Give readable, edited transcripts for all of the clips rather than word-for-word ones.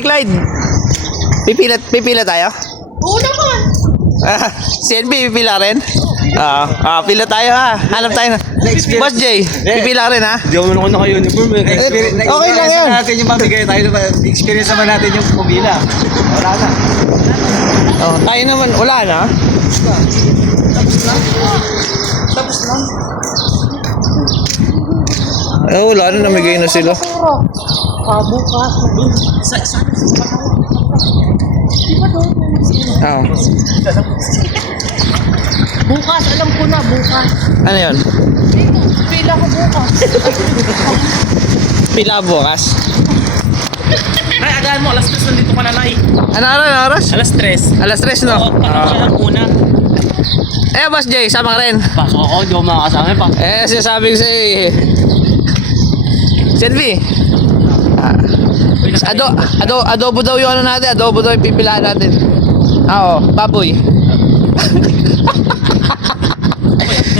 Clyde, pipila tayo? Oo naman. Si NB, pipila rin? Pila tayo ha. Hanap tayo na. Boss J, pipila rin ha? Hindi ako naman naka-uniform. Okay lang yun. Natin yung mabigay tayo. Experience naman natin yung pumila. Wala na. Tayo naman, wala na. Tapos lang. Wala na, namigay na sila. Bukas. Bukas, alam ko na, bukas. Ano yun? Pila ko bukas. Pila bukas. Ay, agaan mo, alas 3 nandito ka na, Nay. Ano oras? Alas 3. Alas 3 no? Oo, parang siya lang una. Boss J, sama ka rin. Pasok ako, di ako makakasama pa. Sinasabi ko sa'yo eh. Selfie. Adobo daw yung ano natin. Adobo daw yung pipilaan natin. Baboy.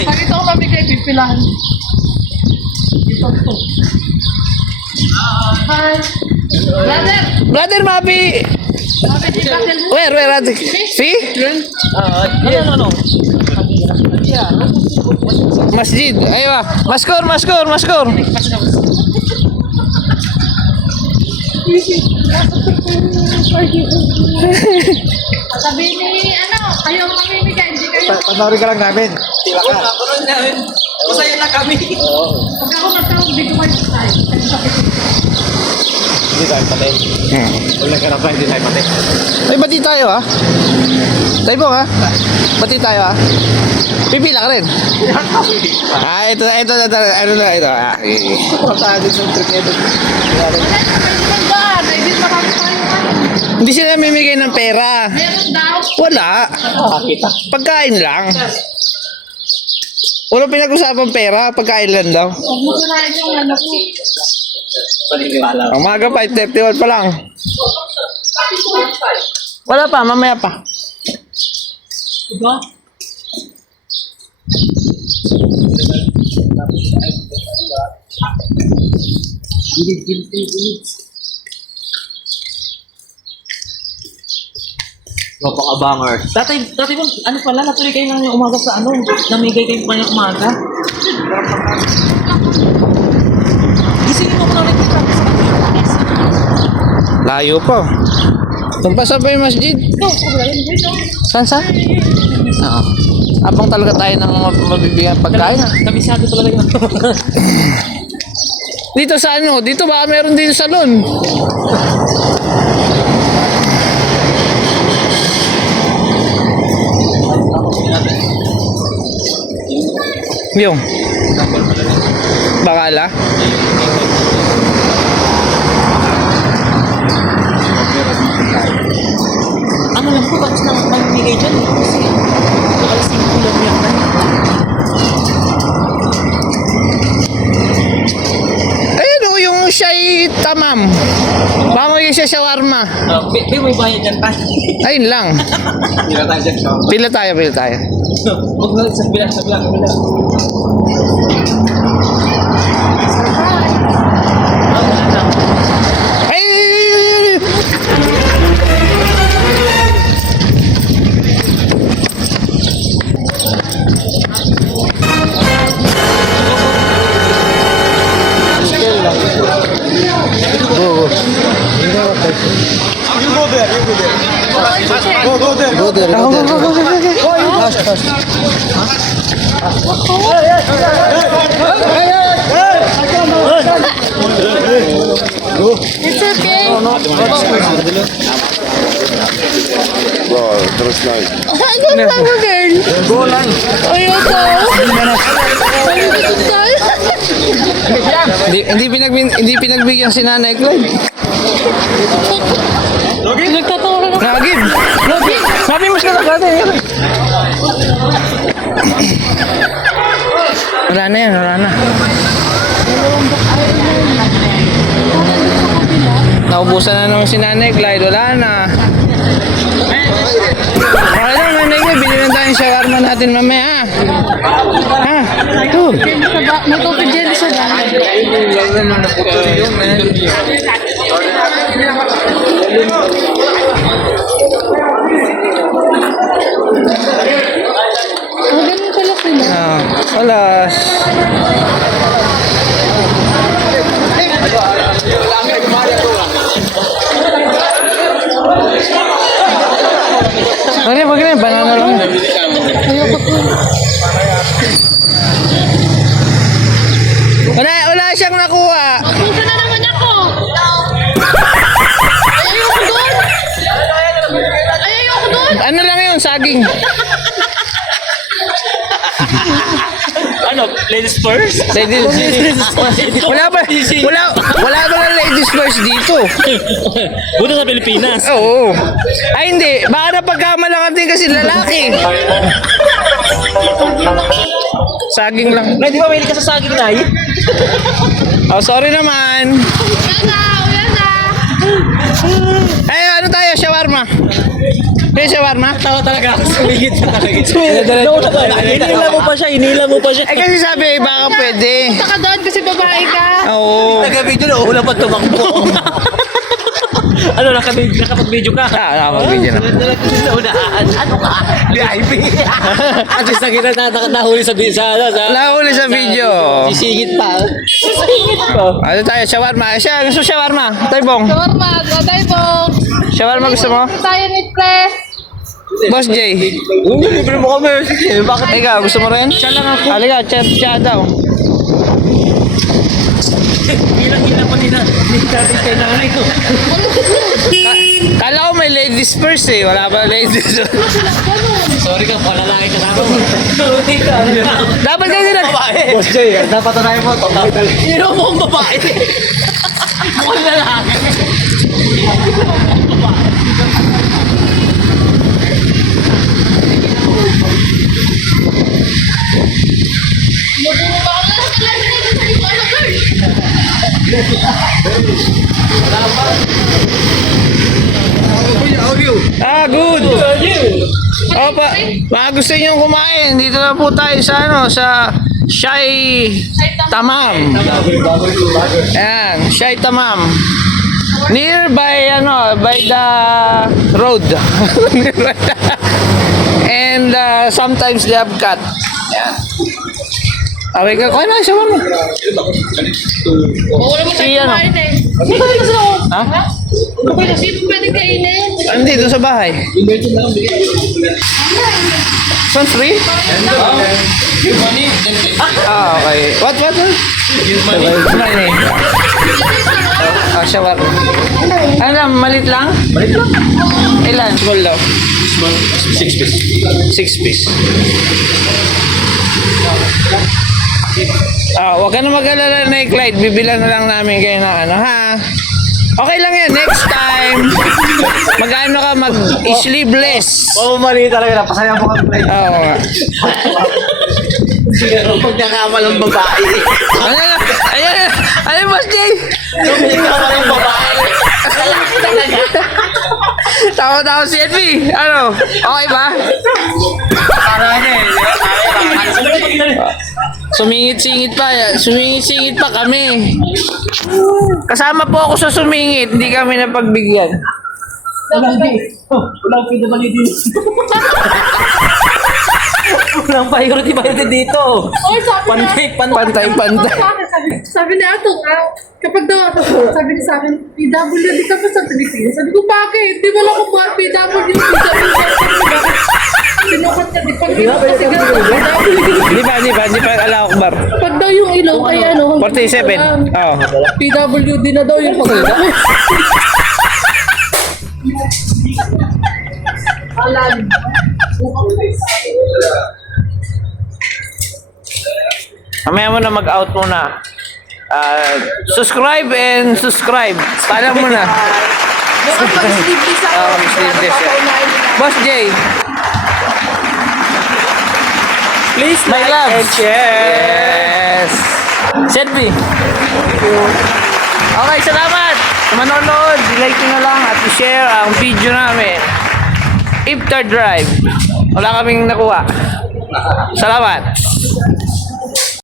Pakita ko kami kay pipilahan. Ito. Hi. Brother. Brother Mapi. Where ate? Fee? No. Masjid. Aywa. Maskor. Sabi ni, kayo mamimigay, hindi kayo. Panoorin ka lang namin. Tila ka. Panood namin. Masaya lang kami. Pag ako nagtawag, hindi ko kayo tayo. Hindi tayo patay. Pag nagkarap hindi tayo patay. Ay, bati tayo ha? Tayo po ha? Bati tayo ha? Pipila ka rin? Ito. Punta din sa trip nito. Wala na kayo magdaan. Ay, di marami tayo. Hindi sila mamimigay ng pera. Meron daw. Wala. Pagkain lang. Walang pinag-usapang pera, pagkain lang daw. Huwag mo sarahin yung ano ko. Ang maga pa, 5:31 pa lang. Wala pa, mamaya pa. Diba? Napaka-banger. Dati mo, ano pala, natuloy kayo lang yung umaga sa ano, namigay kayo pa yung umaga. Gisingin mo ko na rin kita. Layo pa. Doon pa sa may masjid. Saan? Oo. Abang talaga tayo ng mabibigyan pagkain. Kabisado talaga yun. Dito sa ano? Dito baka meron dito sa salon. Yung bakala. Ano lang po, tapos nang mamimigay dyan. Kasi, alas 5 lang yan. Ayun o, yung siya'y tamam. Baka magiging siya shawarma. May bayad dyan pa. Ayun lang. Tila tayo dyan. Pila tayo. Huwag na sa bilang. Ay! Go there. Go there. It's okay. Terus naik. Ano ako, girl? Go lang. Ayoko. Hindi pinagbigyan si Nanay Clyde. Nagtatawa na. Nagib. Sabi mo siya natin. Wala na yan, wala na. Naubusan na nung si Nanay Clyde, wala na. Okay lang, Nanay Clyde, bilhin tayong shawarma natin mamaya, ha? Ito. May tubig dyan sa daan. Ang ganun pala sila. Wala. Wag na, banana lang. Ayoko po. Wala siyang nakuha. Puso na naman ako. Ayoko doon. Ayoko doon. Ano lang yun, saging. Ano, ladies first? Ladies, wala ba lang ladies first dito? Buto sa Pilipinas. Oo. Ay hindi, baka napagkamalangan din kasi lalaki. Saging lang. Ay, di ba may ka sa saging, Nay? Oh, sorry naman. Uyan na. Ay, ano tayo, shawarma? May shawarma? Tawa talaga ako. Sumigit pa talaga. Inila mo pa siya. Eh kasi sabi, baka pwede. Punta ka doon kasi babae ka. Oo. Nag-video na, una pa tumakbo. Ano, nakapag-video ka? Nakapag-video na. Ano ka? VIP. At least nahuli sa Nahuli sa video. Sisingit pa. Sisingit pa. Ano tayo, shawarma? Siya, gusto shawarma. Taybong. Shawarma, tatay po. Shawarma gusto mo? Tayo ni Press. Boss Jay. Libre mo kami. Sige, bakit? Ikaw, gusto mo rin? Siya lang ako. Halika, siya daw. Hilang-hilang pa nila. Hindi kay nanay ko. Kala ko may ladies first eh. Wala pa ladies. Sorry ka, palalaki ka sa akin. Sorry ka. Dapat kayo nila. Boss Jay, dapat na tayo mo. Hino mo ang babae. Mukhang lalaki. Good. O, baka gusto nyo kumain. Dito na po tayo sa sa Shai Tamam. Ayan, Shai Tamam. Nearby, by the road. And sometimes they have cut. Ayan. Okay ka, kuha na, sawa mo. Wala mo Si ano? kumain eh. Hindi ko gusto. Ha? Hindi mo pwede kainin. Andito sa bahay. Son free? Okay. What? Money. Shawarma. Ano, malit lang? Malit lang. Ilan? Small daw. 6 piece. 6 piece. Huwag ka na mag-alala na Clyde. Bibilan na lang namin kayo ng ha? Okay lang yan. Next time, mag-ano ka, mag-sleeveless. Oo, mali talaga. Napasaya mo kami. Oo nga. Siguro pagkakamal ng babae. Ano, Boss Jay? Pagkakamal ng babae. Lalaki talaga. Tawa-tawa si Edby. Ano? Okay ba? Sumingit-singit pa kami. Kasama po ako sa sumingit. Hindi kami napagbigyan. Walang pinabali dito. Walang priority dito. Oy, sabi Pantay. Sabi ni Ato, kapag daw, sabi niya sa akin, PWD ka pa sa Pilipinas. Sabi ko, bakit? Di ba lang ako ba PWD? Sinukat ka, di pag kasi Di ba ala akbar. pag daw yung ilaw ay ano, 47. Oo. PWD na daw yung pag Alam. Mamaya mo na mag-out muna. Subscribe. Pala mo na. Mag-sleeveless ako. Mag-sleeveless yan. Boss Jay. Please My like loves. and share. Yes. Selfie. Okay, salamat. Sa manonood, like nyo na lang at i-share ang video namin. Iftar Drive. Wala kaming nakuha. Salamat.